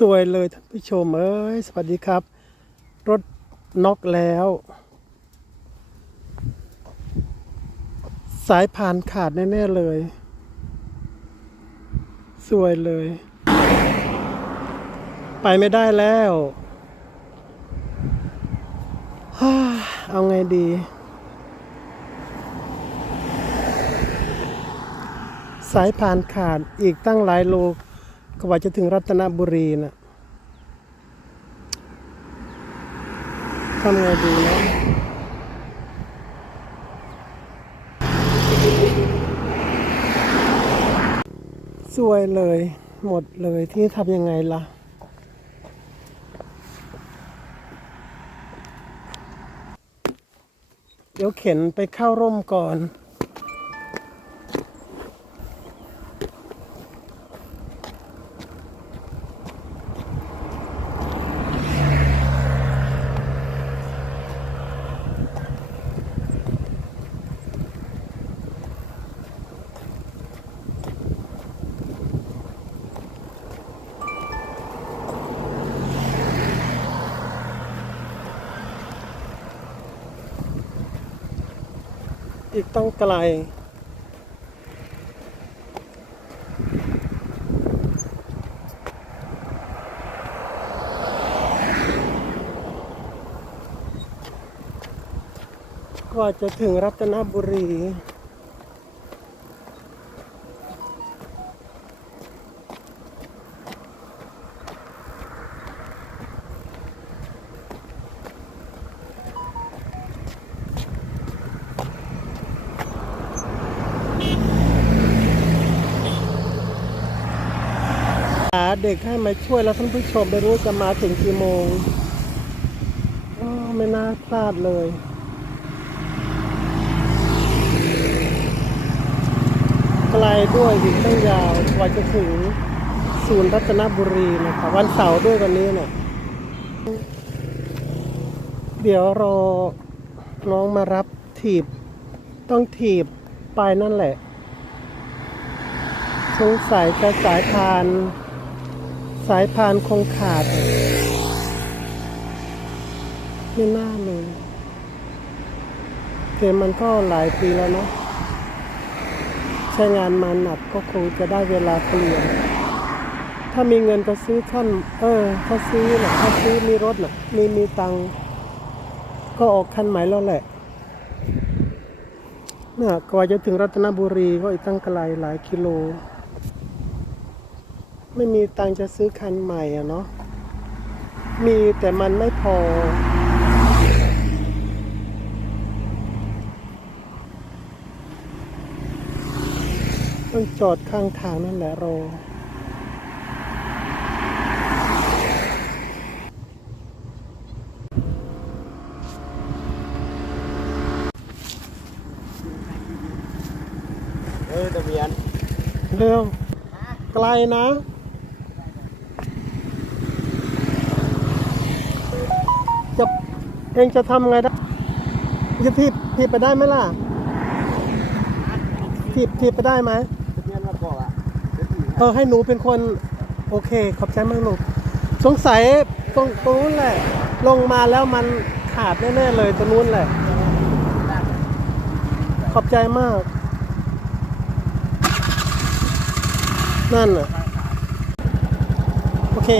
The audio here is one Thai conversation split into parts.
สวยเลยท่านผู้ชมเอ้ยสวัสดีครับ รถน็อกแล้ว สายผ่านขาดแน่ๆเลย สวยเลย ไปไม่ได้แล้วเอาไงดี สายผ่านขาดอีกตั้งหลายโลกว่าจะถึงรัตนบุรีน่ะ ทำไงดีนะสวยเลย หมดเลยที่ทำยังไงล่ะ เดี๋ยวเข็นไปเข้าร่มก่อน อีกต้องไกล กว่าจะถึงรัตนบุรี เด็กให้มาช่วยแล้วท่านผู้ชมไม่รู้จะมาถึงกี่โมงไม่น่าพลาดเลยไกลด้วยอีกตั้งยาวกว่าจะถึงศูนย์รัตนบุรีนะคะวันเสาร์ด้วยวันนี้เนี่ยเดี๋ยวรอน้องมารับถีบ ต้องถีบไปนั่นแหละสงสัยจะสายพาน สายพานคงขาด ไม่น่าเลยเกมมันก็หลายปีแล้วเนาะใช้งานมาหนักก็คงจะได้เวลาเปลี่ยน ถ้ามีเงินก็ซื้อขั้นเออ ถ้าซื้อนะถ้าซื้อมีรถนะมีมีตังก็ออกคันใหม่แล้วแหละเนี่ยกว่าจะถึงรัตนบุรีก็อีกตั้งไกลหลายกิโล ไม่มีตังค์จะซื้อคันใหม่อะเนาะมีแต่มันไม่พอ ต้องจอดข้างทางนั่นแหละรอเออทะเบียนเร็วไกลนะจะ องจะทำไงได้จะทีบทีบไปได้ไหมล่ะทีบทีบไปได้ไหมทะเบียนมาบอกอะเดี๋ยวถือเออให้หนูเป็นคน โอเค ขอบใจมากลูกสงสัยตรงตรงนู้นแหละ ลงมาแล้วมันขาดแน่ๆเลยตรงนู้นแหละ ขอบใจมาก นั่นน่ะโอเค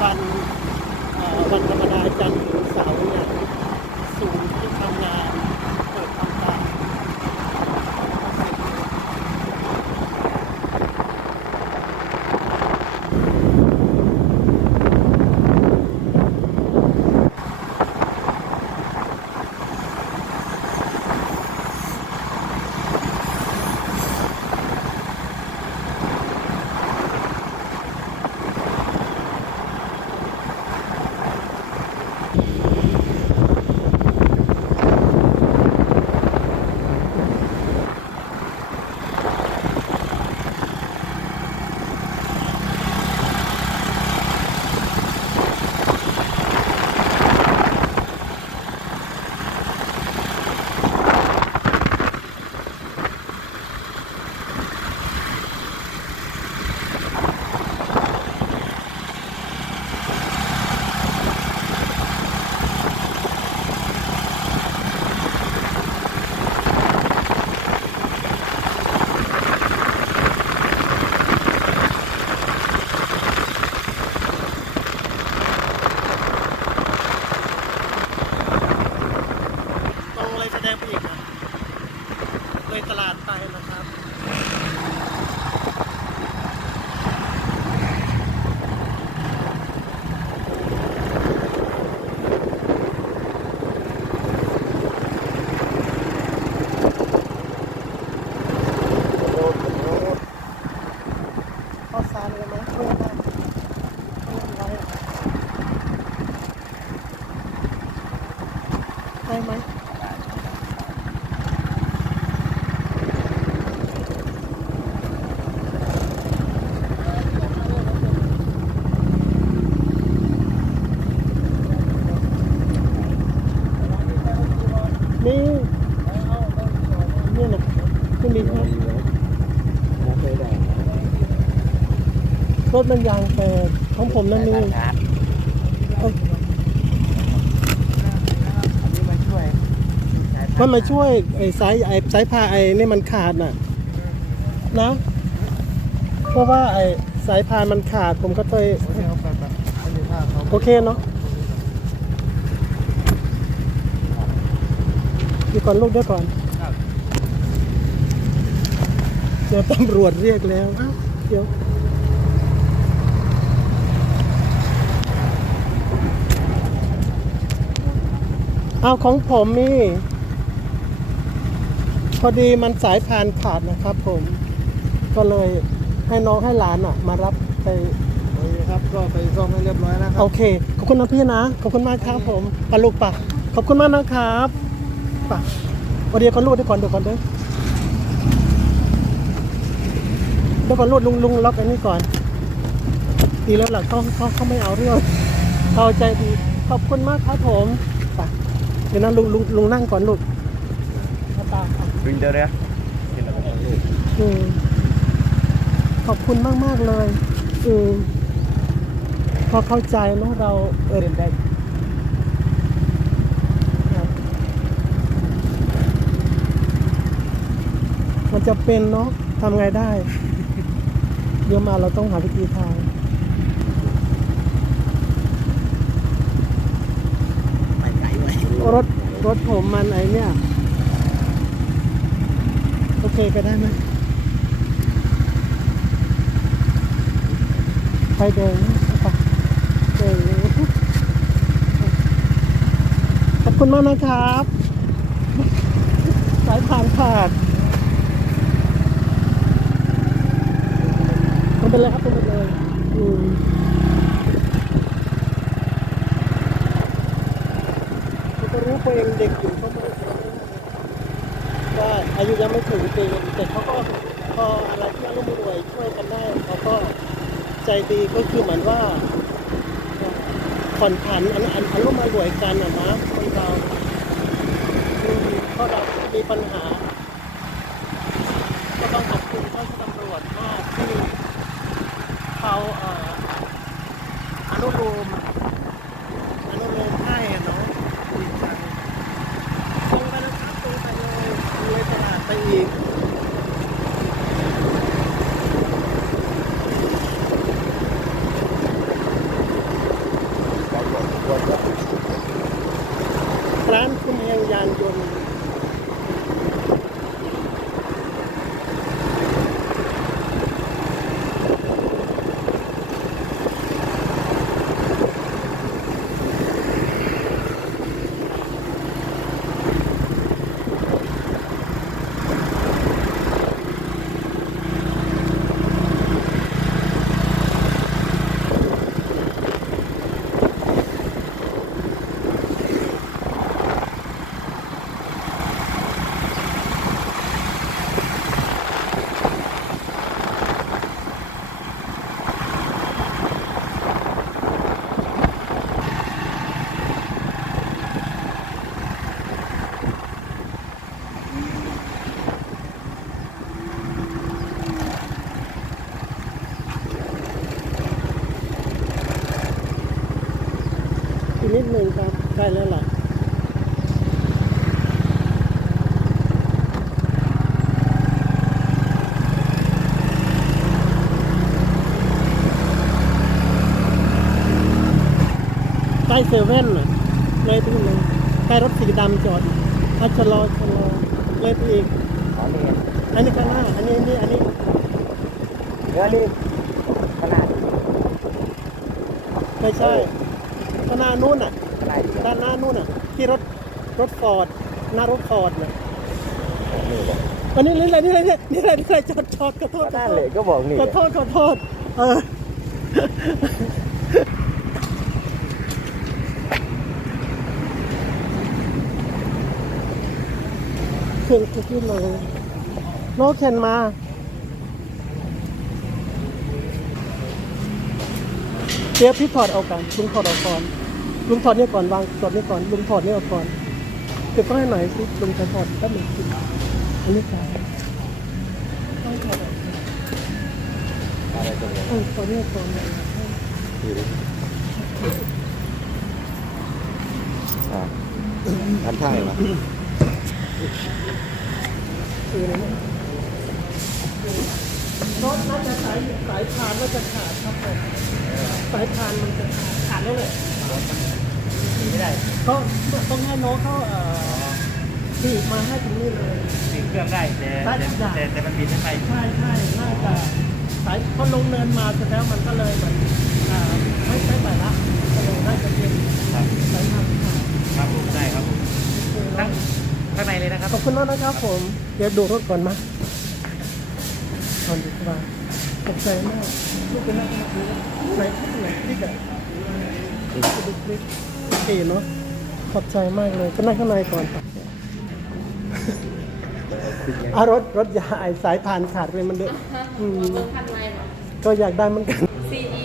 วันวันธรรมดาจันทร์ถึงเสาร์เนี่ยศูนย์ที่ทำงาน ถมันยางแตกของผมนั่นนี่ชาร์จเอ้ยอันนี้มันช่วยมันมาช่วยไอ้สายไอ้สายพาไอ้นี่มันขาดน่ะนะ เพราะว่าไอ้สายพานมันขาดผมก็เลยโอเคเอาไปไปไม่มีภาพเขาโอเคเนาะเดี๋ยวก่อนลูกเดี๋ยวก่อนครับเดี๋ยวตำรวจเรียกแล้วอ้าวเดี๋ยว เอาของผมมี่ พอดีมันสายพานขาดนะครับผม ก็เลยให้น้องให้หลานอะ มารับไปโอเคครับก็ไปซ่อมให้เรียบร้อยแล้วครัโอบเค ขอบคุณนะพี่นะ ขอบคุณมากครับผมปลาลูกปะขอบคุณมากนะครับปะวันเดียวก่อนลูกเดี๋ยวก่อนเดี๋ยวก่อนเด้อเดี๋ยวก่อนลูกลุงลุงล็อกอันนี้ก่อน ดีแล้วหล่ะเขาเขาเขาไม่เอาเรื่องเขาใจดี ขอบคุณมากครับผม เดี๋ยวนะลุงลุงลุงนั่งก่อนลูกมาตามครับวิ่งเดี๋ยวเนี่ยเห็นแล้วก็ต้องลูกอืมขอบคุณมากมากๆเลยอืมพอเข้าใจเนาะเราเออเล่นได้ครับมันจะเป็นเนาะทำไงได้เดี๋ยวมาเราต้องหาวิธีทาง ไปไกลไว้ รถรถผมมันไอเนี่ย โอเคไปได้ไหมไฟแดงไปเออขอบคุณมากนะครับ สายผ่านขาดไม่เป็นไรครับเป็นไรอืม มันก็รู้ตังเด็กอยู่ก็ไม่ว่าอายุยังไม่ถึงปีแต่เขาก็พออะไรที่อารมณ์รวยช่วยกันได้เขาก็ใจดีก็คือเหมือนว่าผ่อนผันอันอันอารมณ์มารวยกันอะนะคนเราอืมเพราะเรามีปัญหาก็ต้องขอบคุณเจ้าหน้าที่ตำรวจมากที่เขาอ่ออนุโลมอนุโลมให้อะเนาะดีใจตรงไปนะครับตรงไปเลยเลยตลาดไปอีก นิดนึงครับใกล้แล้วล่ะ ใก ล้เซเว่นน่ะเลยไปเลยใกล้รถสีดำจอดอะชะลอชะลอเลยไปอีกอ๋อนี่อันนี้ข้างหน้าอันนี้อันนี้อันนี้เนื้อนี่ขนาดไม่ใช่ข้างหน้านู่นน่ะขนาดด้านหน้านู่นน่ะ ที่รถรถฟอร์ดหน้ารถฟอร์ดน่ะนี่บอกอันนี้นี่อะไรนี่อะไรเนี่ยนี่อะไรนี่อะไรจอดจอดขอโทษขอนั่นโทเลยษก็บอกนี่ขอโทษขอโทษเออ เครื่องทุกที่เลยโน้ตเข็นมาเดี๋ยวพี่ถอดเอากันลุงถอดเอาก่อนลุงถอดเนี่ยก่อนวางถอดเนี่ยก่อนลุงถอดเนี่ยเอาก่อนเก็บก็ให้หน่อยสิลุงจะถอดแป๊บหนึ่งสิอันนี้ค่ะต้องถอดออกอะไรตัวนี้เออถอดเนี่ยก่อนเลยอ่าอันท่ายเหรอะไรนะ รถน่าจะสายสายพานน่าจะขาดครับผมสายพานมันจะขาดขาดแล้วเลยไม่ได้ก็ต้องให้น้องเขาเอ่อถีบมาให้ถึงนี่เลยติดเครื่องได้แต่ได้ทุกอย่างแต่แต่มันบินไม่ไปใช่ใช่น่าจะสายพอลงเนินมาเสร็จแล้วมันก็เลยเหมือนอ่าไม่ใช่ไปละก็เลยน่าจะเป็นครับสายพานขาดครับผมได้ครับผมคือข้าง ข้างในเลยนะครับขอบคุณมากนะครับผม เดี๋ยวดูรถก่อนมาตอนดีกว่าตกใจมากลูกเป็นนักดูไหนไหนคลิกอะดูคลิกโอเคเนาะขอบใจมากเลยก็นั่งข้างในก่อนอารถรถยาไอสายผ่านขาดเลยมันเดือดอืมเบอร์พันไมล์เหรอก็อยากได้เหมือนกัน CE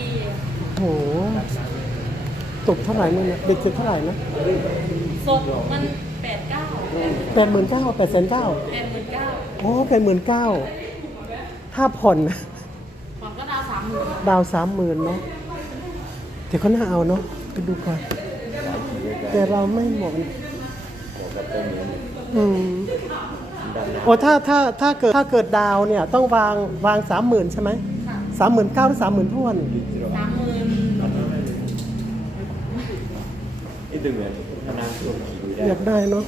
โหตกเท่าไหร่เนี่ยนะเด็กจะเท่าไหร่นะสดมัน แปดเก้าแปดหมื่นเก้าแปดแสนเก้าแปดหมื่นเก้าโอ้แปดหมื่นเก้าถ้าผ่อนหวังก็ดาวสามหมื่นดาวสามหมื่นเนาะเดี๋ยวเขาน่าเอาเนาะไปดูก่อนแต่เราไม่เหมาะอืมโอ้ถ้าถ้าถ้าเกิดถ้าเกิดดาวเนี่ยต้องวางวางสามหมื่นใช่ไหมค่ะสามหมื่นเก้าหรือสามหมื่นทวนสามหมื่นนี่ดึงเลยขนาดตัวขี่ได้อยากได้เนาะ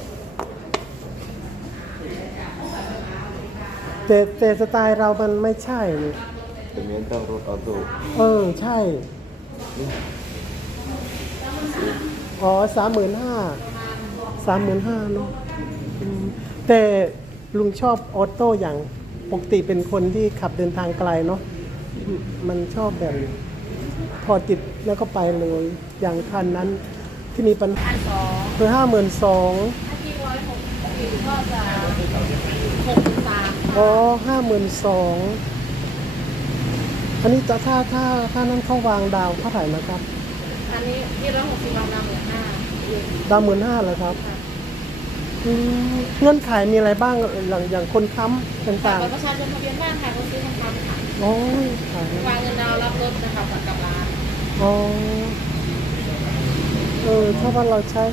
แต่แต่สไตล์เรามันไม่ใช่นี่ตัวนี้ต้องรถออโต้เออใช่ อ๋อสามหมื่นห้าสามหมื่นห้าเนาะอืมแต่ลุงชอบออโต้อย่างปกติเป็นคนที่ขับเดินทางไกลเนาะอืมมันชอบแบบพอติดแล้วก็ไปเลยอย่างคันนั้นที่มีปัญหาพันสองคือห้าหมื่นสองถ้าที่ร้อยหกสิบก็จะหกสิบสาม อ๋อห้าหมื่นสองอันนี้จะถ้าถ้าถ้านั้นเขาวางดาวเท่าไหร่นะครับ อันนี้ที่ร้อยหกสิบดาวดาวหมื่นห้าดาวหมื่นห้าเลยครับอืมเงื่อนไขมีอะไรบ้างอย่างอย่างคนค้ำฝากต่างบัตรประชาชนทะเบียนบ้านค่ะคนซื้อทองคำค่ะๆโอ้ยขายแล้ววางเงินดาวรับรถนะคะฝากกับร้านอ๋อเออถ้าว่าเราใช้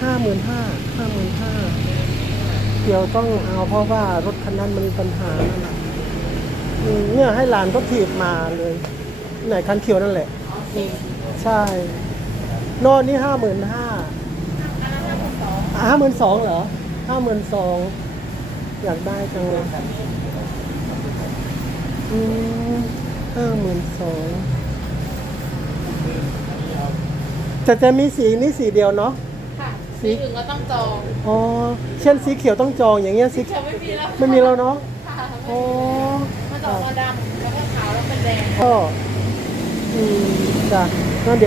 ห้าหมื่นห้าห้าหมื่นห้า เดี๋ยวต้องเอาเพราะว่ารถคันนั้นมันมีปัญหานั่นแหละอืมเนี่ยให้หลานก็ถีบมาเลยไหนคันเขียวนั่นแหละอ๋อสี่ใช่โน่นนี่ห้าหมื่นห้าอันนั้นห้าพันสองห้าหมื่นสองเหรอห้าหมื่นสองอยากได้จังเลยอืมห้าหมื่นสองแต่จะมีสีนี้สีเดียวเนาะค่ะ สีอื่นก็ต้องจองอ๋อเช่นสีเขียวต้องจองอย่างเงี้ยสีจะไม่มีแล้วไม่มีแล้วเนาะค่ะอ๋อมันจะออกมาดำแล้วก็ขาวแล้วเป็นแดง ก็อืมจ้ะงั้นเดี๋ยว